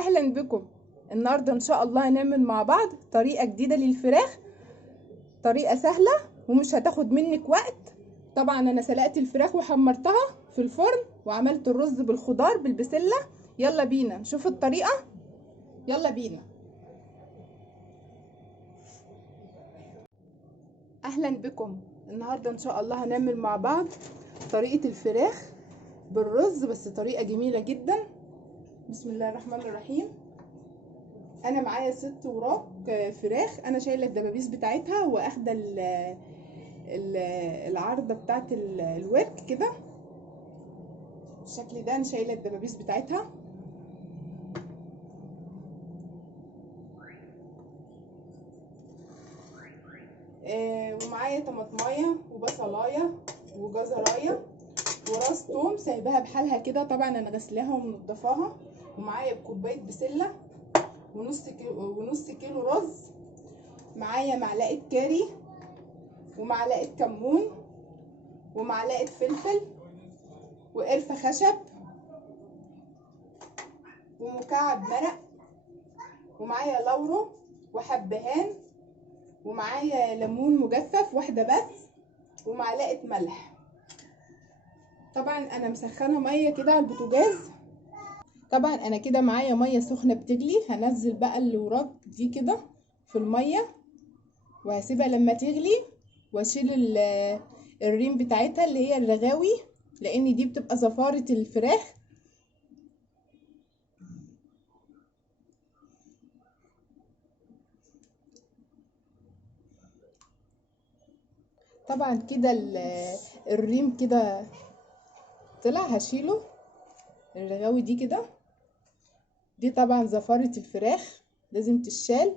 اهلا بكم. النهارده ان شاء الله هنعمل مع بعض طريقه جديده للفراخ، طريقه سهله ومش هتاخد منك وقت. طبعا انا سلقت الفراخ وحمرتها في الفرن وعملت الرز بالخضار بالبسله. يلا بينا نشوف الطريقه. يلا بينا. اهلا بكم. النهارده ان شاء الله هنعمل مع بعض طريقه الفراخ بالرز، بس طريقه جميله جدا. بسم الله الرحمن الرحيم. انا معايا 6 وراك فراخ، انا شايله الدبابيس بتاعتها واخده العارضه بتاعت الورك كده بالشكل ده. انا شايله الدبابيس بتاعتها. ومعايا طماطمايه وبصلايه وجزرايه وراس توم سايباها بحالها كده. طبعا انا غسلاها ومنضفاها. ومعايا كوبايه بسله ونص كيلو رز. معايا معلقه كاري ومعلقه كمون ومعلقه فلفل وقرفه خشب ومكعب مرق ومعايا لورو وحبهان ومعايا ليمون مجفف واحده بس ومعلقه ملح. طبعا انا مسخنه ميه كده على البوتاجاز. طبعا انا كده معايا ميه سخنه بتغلي. هنزل بقى اللي وراك دي كده في الميه وهسيبها لما تغلي، واشيل الريم بتاعتها اللي هي الرغاوي، لان دي بتبقى زفاره الفراخ. طبعا كده الريم كده طلع، هشيله. الرغاوي دي كده، دي طبعا زفاره الفراخ لازم تشال.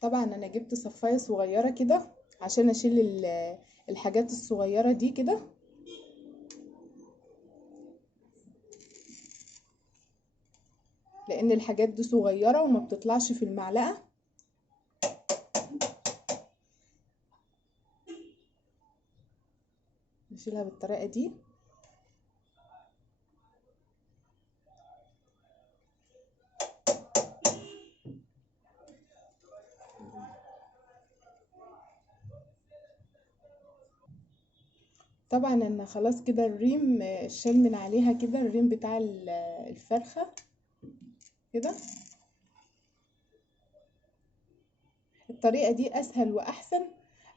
طبعا انا جبت صفايه صغيره كده عشان اشيل الحاجات الصغيره دي كده. لان الحاجات دي صغيره وما بتطلعش في المعلقه. نشيلها بالطريقه دي. طبعا انا خلاص كده الريم شال من عليها كده الريم بتاع الفرخه كده. الطريقه دي اسهل واحسن،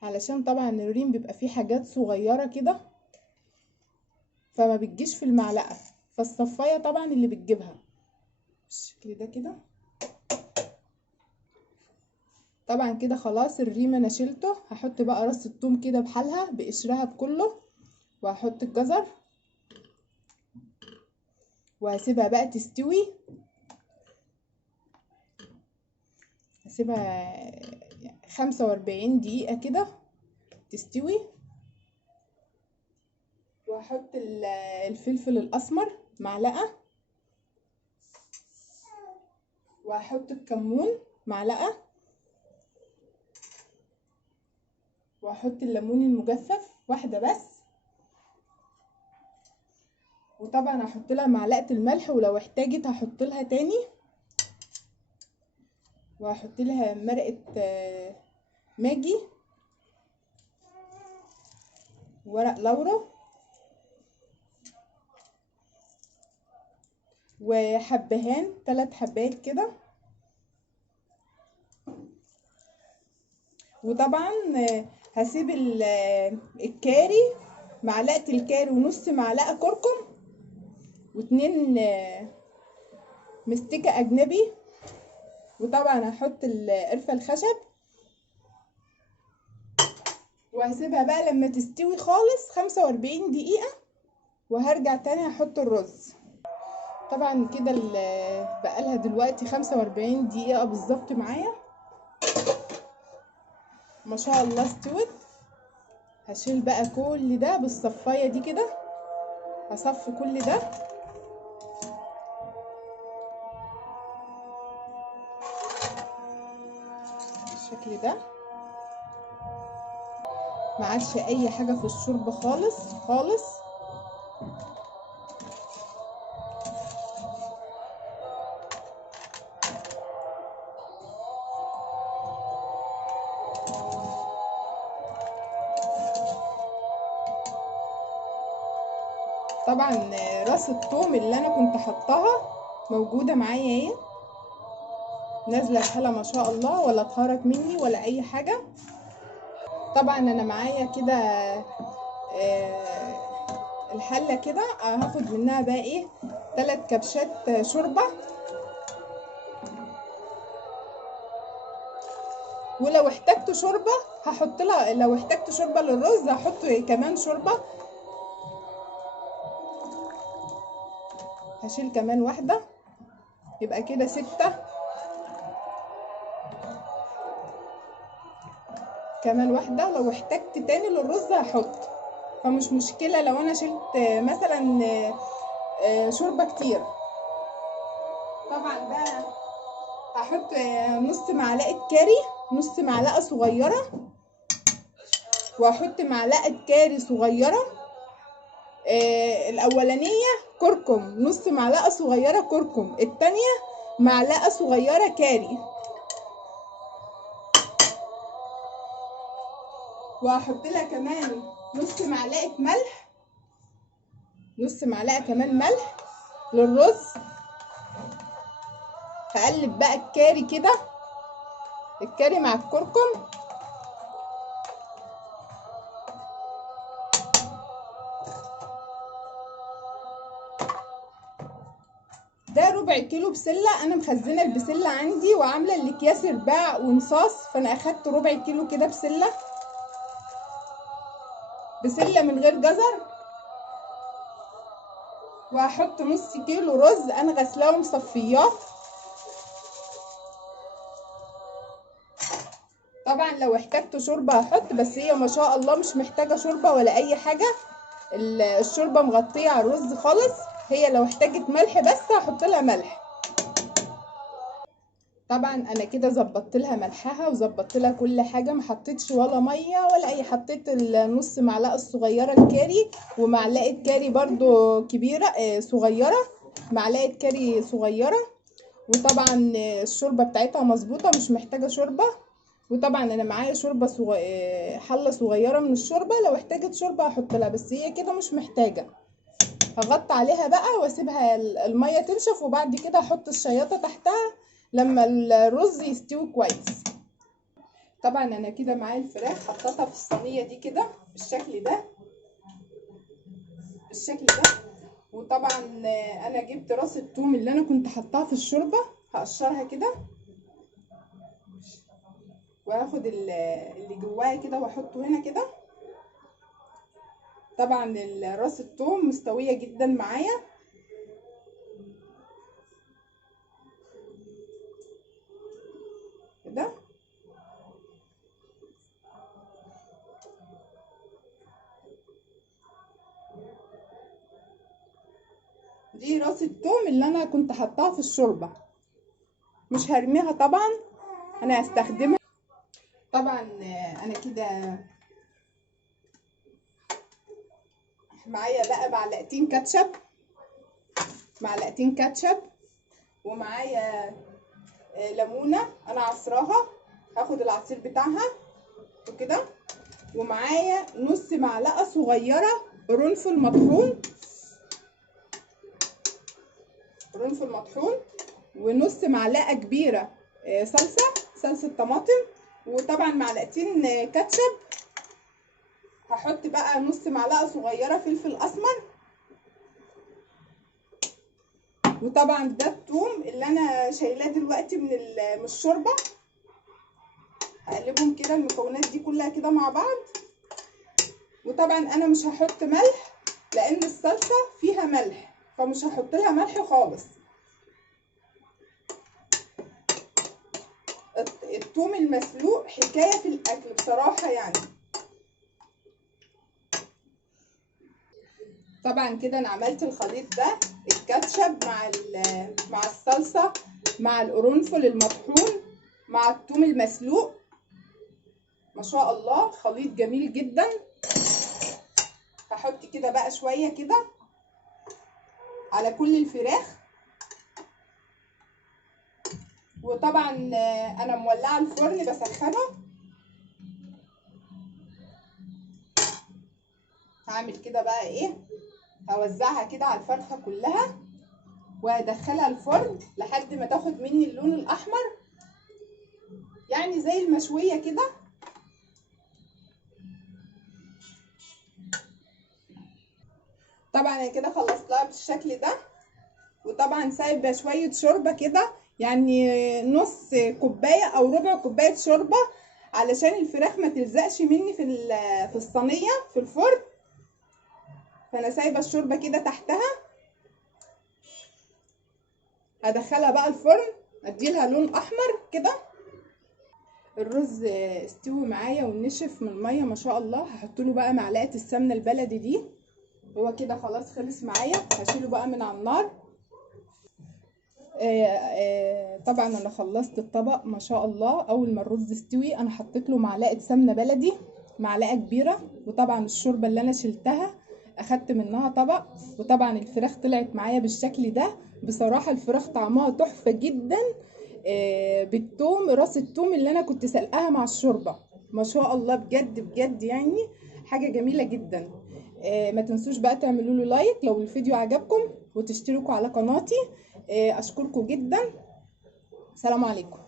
علشان طبعا الريم بيبقى فيه حاجات صغيره كده فما بتجيش في المعلقه، فالصفايه طبعا اللي بتجيبها بالشكل ده كده. طبعا كده خلاص الريم انا شلته. هحط بقى راس الثوم كده بحالها بقشرها بكله، وهحط الجزر وهسيبها بقى تستوي. هسيبها 45 دقيقة كده تستوي. وهحط الفلفل الأسمر معلقة، وهحط الكمون معلقة، وهحط الليمون المجفف واحدة بس. وطبعا هحط لها معلقة الملح، ولو احتاجت هحط لها تاني. وهحط لها مرقة ماجي ورق لورا وحبهان 3 حبات كده. وطبعا هسيب الكاري، معلقة الكاري ونص معلقة كركم و2 مستكة اجنبي. وطبعا هحط القرفة الخشب وهسيبها بقى لما تستوي خالص 45 دقيقة، وهرجع تاني هحط الرز. طبعا كده بقالها دلوقتي 45 دقيقة بالظبط معايا، ما شاء الله استوت. هشيل بقى كل ده بالصفاية دي كده، هصفي كل ده. بالشكل ده. ما عادش اي حاجه في الشوربه خالص خالص. طبعا راس الثوم اللي انا كنت حطاها موجوده معايا اهي، نازله الحله ما شاء الله، ولا اتهرت مني ولا اي حاجه. طبعا انا معايا كده الحله كده، هاخد منها بقى ايه 3 كبشات شوربه. ولو احتجت شوربه هحط لها، لو احتجت شوربه للرز هحط كمان شوربه. هشيل كمان واحده، يبقى كده 6. كمان واحده لو احتجت تاني للرز هحط، فمش مشكله لو انا شلت مثلا شوربه كتير. طبعا بقى هحط نص معلقه كاري، نص معلقه صغيره، واحط معلقه كاري صغيره. الاولانيه كركم، نص معلقه صغيره كركم، التانيه معلقه صغيره كاري. وهحط لها كمان نص معلقه ملح، نص معلقه كمان ملح للرز. هقلب بقى الكاري كده، الكاري مع الكركم. ده ربع كيلو بسله، انا مخزنه البسله عندي وعامله الاكياس رباع ونصاص، فانا اخدت ربع كيلو كده بسله، بسله من غير جزر. وهحط نص كيلو رز انا غسلاه ومصفياه. طبعا لو احتجت شوربه هحط، بس هي ما شاء الله مش محتاجه شوربه ولا اي حاجه، الشوربه مغطيه على الرز خالص. هي لو احتاجت ملح بس هحط لها ملح. طبعا انا كده ظبطت لها ملحها وظبطت لها كل حاجه، ما حطيتش ولا ميه ولا اي، حطيت النص معلقه الصغيره الكاري، ومعلقه كاري برضو كبيره صغيره، معلقه كاري صغيره. وطبعا الشوربه بتاعتها مظبوطه مش محتاجه شوربه. وطبعا انا معايا شوربه حله صغيره من الشوربه، لو احتاجت شوربه هحط لها، بس هي كده مش محتاجه. هغطي عليها بقى واسيبها الميه تنشف، وبعد كده احط الشياطه تحتها لما الرز يستوي كويس. طبعا انا كده معايا الفراخ، حطيتها في الصينيه دي كده بالشكل ده، بالشكل ده. وطبعا انا جبت راس الثوم اللي انا كنت حطاها في الشوربه، هقشرها كده، وهاخد اللي جواها كده واحطه هنا كده. طبعا راس الثوم مستويه جدا معايا كده. دي راس الثوم اللي انا كنت حطاها في الشوربه، مش هرميها طبعا، انا هستخدمها. طبعا انا كده معايا بقى معلقتين كاتشب، معلقتين كاتشب، ومعايا ليمونه انا عصراها، هاخد العصير بتاعها وكده. ومعايا نص معلقه صغيره قرنفل مطحون، قرنفل مطحون. ونص معلقه كبيره صلصه طماطم. وطبعا معلقتين كاتشب. هحط بقى نص معلقه صغيره فلفل اسمر. وطبعا ده الثوم اللي انا شايلاه دلوقتي من الشوربه، هقلبهم كده المكونات دي كلها كده مع بعض. وطبعا انا مش هحط ملح لان الصلصه فيها ملح، فمش هحط لها ملح خالص. الثوم المسلوق حكايه في الاكل بصراحه يعني. طبعا كده انا عملت الخليط ده، الكاتشب مع الصلصه مع القرنفل المطحون مع الثوم المسلوق. ما شاء الله خليط جميل جدا. هحط كده بقى شويه كده على كل الفراخ. وطبعا انا مولعه الفرن بسخنه. هعمل كده بقى ايه، هوزعها كده على الفرخه كلها وهدخلها الفرن لحد ما تاخد مني اللون الاحمر، يعني زي المشويه كده. طبعا انا كده خلصتها بالشكل ده. وطبعا سايبه شويه شوربه كده، يعني نص كوبايه او ربع كوبايه شوربه، علشان الفراخ ما تلزقش مني في الصينيه في الفرن. فانا سايبه الشوربه كده تحتها. هدخلها بقى الفرن اديلها لون احمر كده. الرز استوي معايا ونشف من الميه ما شاء الله. هحط له بقى معلقه السمنه البلدي دي. هو كده خلاص خلص معايا. هشيله بقى من على النار. طبعا انا خلصت الطبق ما شاء الله. اول ما الرز استوي انا حطيت له معلقه سمنه بلدي، معلقه كبيره. وطبعا الشوربه اللي انا شلتها اخدت منها طبق. وطبعا الفراخ طلعت معايا بالشكل ده. بصراحه الفراخ طعمها تحفه جدا، بالثوم، راس الثوم اللي انا كنت سلقاها مع الشوربه. ما شاء الله بجد بجد، يعني حاجه جميله جدا. ما تنسوش بقى تعملوا له لايك لو الفيديو عجبكم، وتشتركوا على قناتي. اشكركم جدا. سلام عليكم.